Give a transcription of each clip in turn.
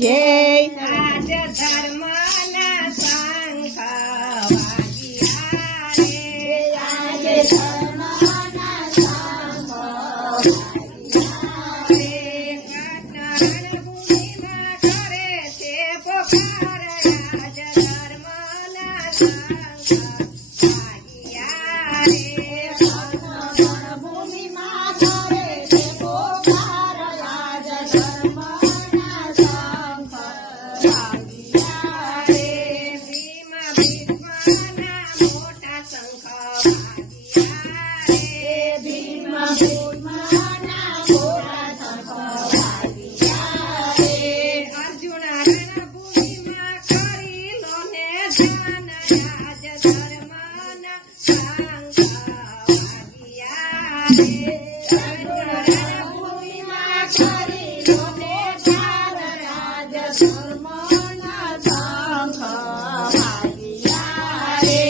જય. આજ ધર્મના શંખ વાગ્યા રે. આજ ધર્મના શંખ વાગ્યા રે. રણભૂમિમાં કરે છે પોકાર. આજ ધર્મના શંખ વાગ્યા રે. રણભૂમિમાં કરે છે પોકાર. આજ ધર્મના શંખ વાગ્યા રે. ભીમા ભીષ્મના મોટા શંખ વાગ્યા રે. ભીમ ભીમના ઘોડા શંખ વાગ્યા રે. અર્જુન રણભૂમિમાં કરી લો ને ધ્યાન. આજ ધર્મના શંખ વાગ્યા રે. રણભૂમિમાં કરી લો ને ધ્યાન. આજ ધર્મના શંખ વાગ્યા રે.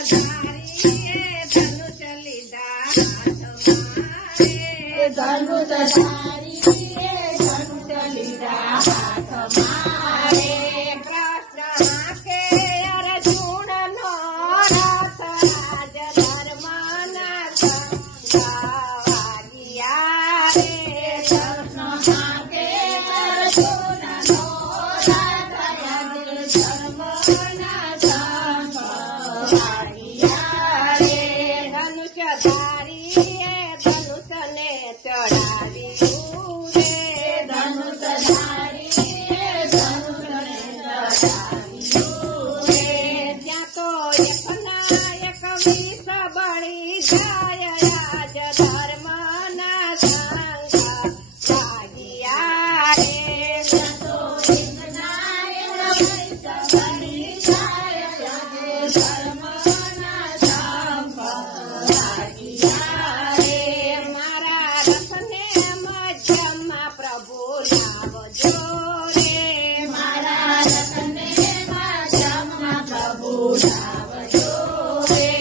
ધનુષધારીએ ધનુષ લીધા હાથમાં રે. ધનુષધારીએ ધનુષ લીધા હાથમાં રે. કૃષ્ણ કે અર્જુનનો રથ. આજ ધર્મના શંખ વાગ્યા રે. કૃષ્ણ કે અર્જુનનો રથ. આજ ધર્મના શંખ વાગ્યા રે. ધનુષધારીએ ધનુષને ચડાવ્યું રે. ધનુષધારીએ ધનુષને ચડાવ્યું રે. ત્યાં તો એકના એક વિષ બળી જાય. આજ ધર્મના શંખ વાગ્યા રે. ત્યાં તો એકના એક વિષ બળી જાય. આજે ધર્મના શંખ વાગ્યા રે. મારા રથને મધ્યમાં પ્રભુ લાવજો રે. મારા રથને મધ્યમાં પ્રભુ લાવજો રે.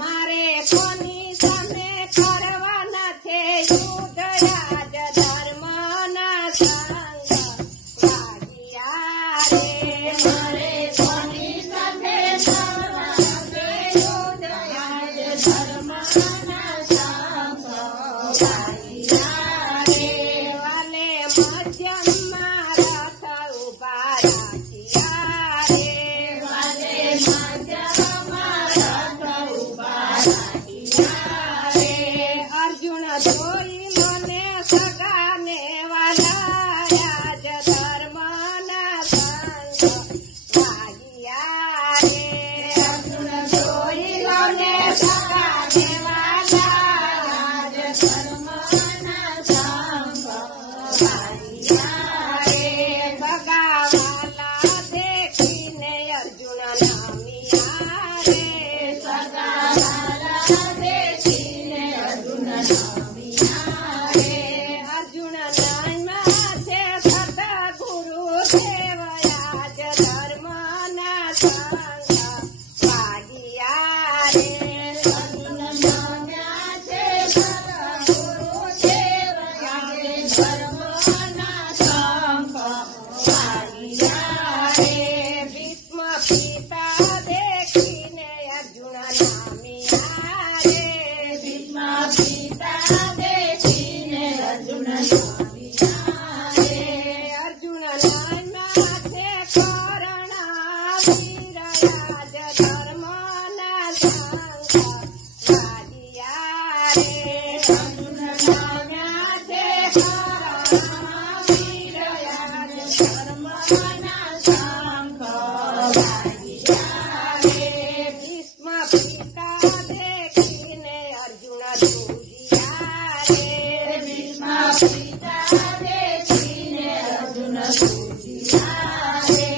મારે કોની સામે કરવા નથી યુદ્ધ. આજ ધર્મના શંખ વાગ્યા રે. મારે કોની સાથે કરવા છે યુદ્ધ. આજે ધર્મના શંખ વાગ્યા રે. વાલે મધ્યમાં રથ ઉભા રાખ્યા રે. વાલે મધ્યમાં રથ ઊભા રાખ્યા રે. અર્જુન જોઈ મને સગાને વાલા. આજ ધર્મના શંખ વાગ્યા રે. અર્જુન જોઈ લો ને સગા દેવાલા. આજ ધર્મના શંખ વાગ્યા રે. સગાવાલા દેખીને અર્જુન નામ્યા રે. સગાવાલા દેખીને અર્જુન નામ્યા રે. અર્જુન નામ્યા છે સદગુરુ દેવ. આજ ધર્મના શંખ વાગ્યા રે. અર્જુન નામ્યા છે સદગુરુ દેવ. આજે ધર્મના શંખ વાગ્યા રે. ભીષ્મ પિતા દેખીને અર્જુન નામ્યા રે. ભીષ્મ પિતા દેખીને અર્જુન નામ્યા રે. અર્જુન નામ્યા છે કર્ણ વીર. આજ ધર્મના શંખ વાગ્યા રે. અર્જુન નામ્યા છે કર્ણવીર. આજે ધર્મના શંખ વાગ્યા રે. ભીષ્મ પિતા દેખીને અર્જુન ધ્રુજ્યા રે. ભીષ્મ પિતા દેખીને અર્જુન ધ્રુજ્યા રે.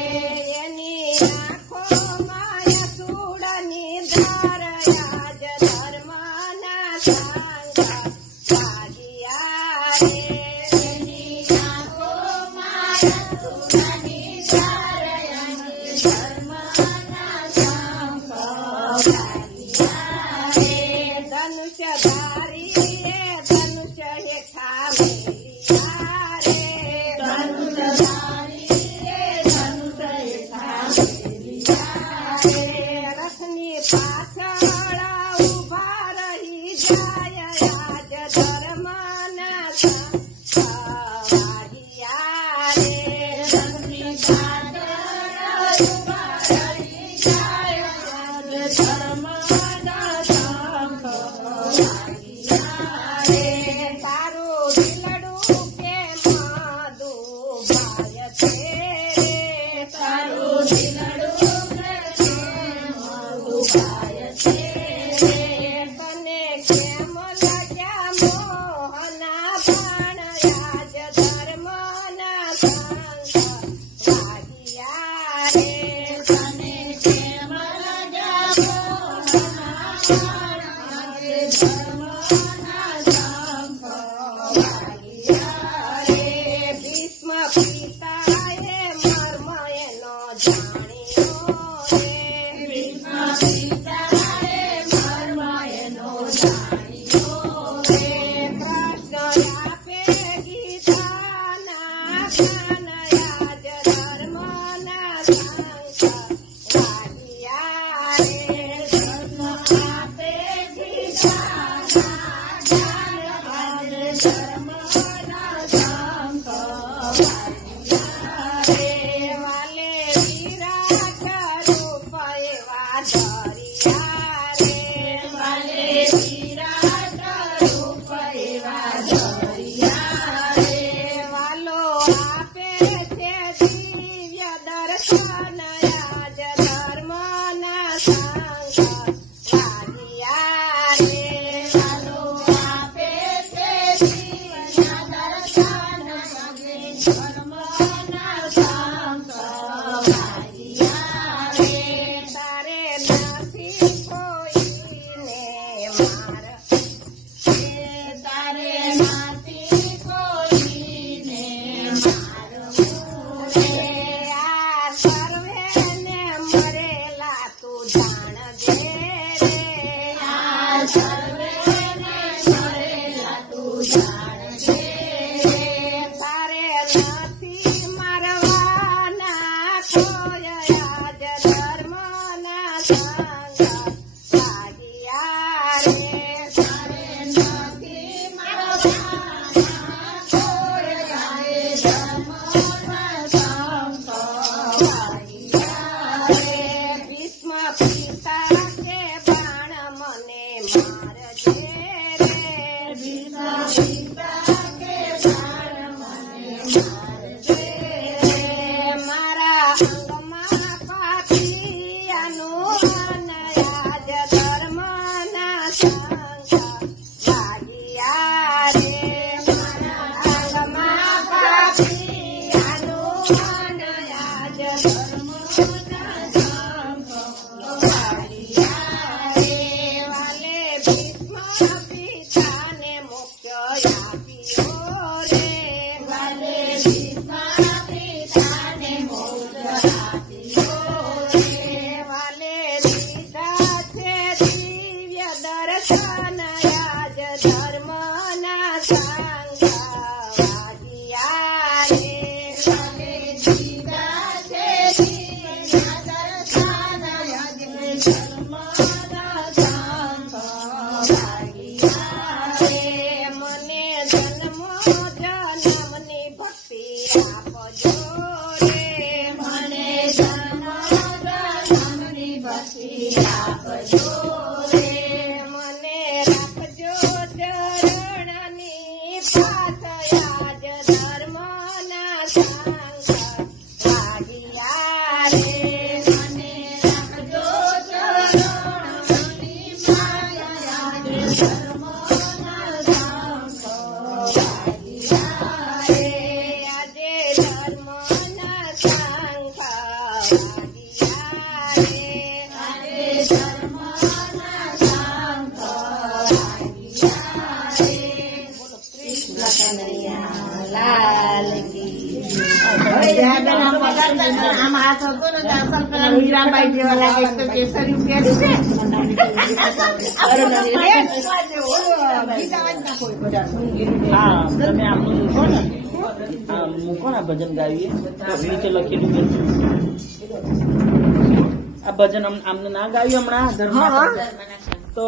એની આંખોમાં યસુડની ધાર. આજ ધર્મના શંખ વાગ્યા રે. એની આંખોમાં યસુડાની ધાર. આજે ધર્મના શંખ વાગ્યા રે. ધનુષધારીએ ધનુષ હેઠા મેલ્યા રે. ધનુષધારી શંખ વાગ્યા રે. તને કેમ લાગ્યા આજે ધર્મના શંખ વાગ્યા રે. ભીષ્મ પિતાએ મર્મ એનો જાણ્યો રે. ભીષ્મ પિતાએ મર્મ એનો જાણ્યો રે. કૃષ્ણ આપે ગીતાના જ્ઞાન આજ ધર્મના શંખ વાગ્યા રે. ધર્મ આપે ગીતાના જ્ઞાન આજે ધર્મના શંખ વાગ્યા રે. વાલે વિરાટ રૂપ એવા ધર્યા રે. વાલે વિરાટ રૂપ એવા ધર્યા રે. વાલો આપે છે દિવ્ય દર્શન આજ ધર્મના શંખ વાગ્યા રે. વાલો આપે છે દિવ્ય દર્શન આજે ધર્મના શંખ વાગ્યા રે. તારે નથી કોઈને માર તારે નાથી કોઈને મારવું રે. આ સર્વેને મરેલા તું જાણજે રે. આ સર્વેને મરેલા તું જાણજે રે. તારે નથી મરવાના કોઈ આજ ધર્મના શંખ વાગ્યા રે. તારે નથી મરવાના કોઈ આજે ધર્મના શંખ વાગ્યા રે. ભીષ્મ પિતા તે બાણ મને મારજે રે. ભીષ્મ પિતા કે બાણ મને મારજે રે. મારા અંગમાં પાપિયાનું મન આજ ધર્મના શંખ વાગ્યા રે. મારા અંગમાં પાપિયાનું મન આજ ધર્મના શંખ વાગ્યા રે. વાલે ભીષ્મ પિતાને મુખ્ય આપ્યો રે. વાલે ભીષ્મ પિતાને મોક્ષ આપ્યો રે. વાલે દીધા છે દિવ્ય દર્શન આજ ધર્મના શંખ વાગ્યા રે. વાલે દીધા છે દિવ્ય દર્શન આજે ધર્મના શંખ વાગ્યા રે. મને જન્મો જન્મની ભક્તિ આપજો રે. મને જન્મ જન્મની ભક્તિ આપજો રે. મને રાખજો ચરણની પાસ આજ ધર્મના શંખ વાગ્યા રે. મને રાખજો ચરણની માયા આજે ધર્મના શંખ વાગ્યા રે. આજે ધર્મના શંખ વાગ્યા રે. આજે ધર્મના શંખ વાગ્યા રે. કૃષ્ણ કનૈયા લાલ કી આમ હાથ હતો ને તો અસલ પેલા મીરાબાઈ જેવા લાગે તો કેસરી પહેરી છે. હા તમે આમનું મૂકો ને આ મૂકો ને આ ભજન ગાવીએ નીચે લખેલું છે. આ ભજન આમને ના ગાવ્યું હમણાં ધર્મ તો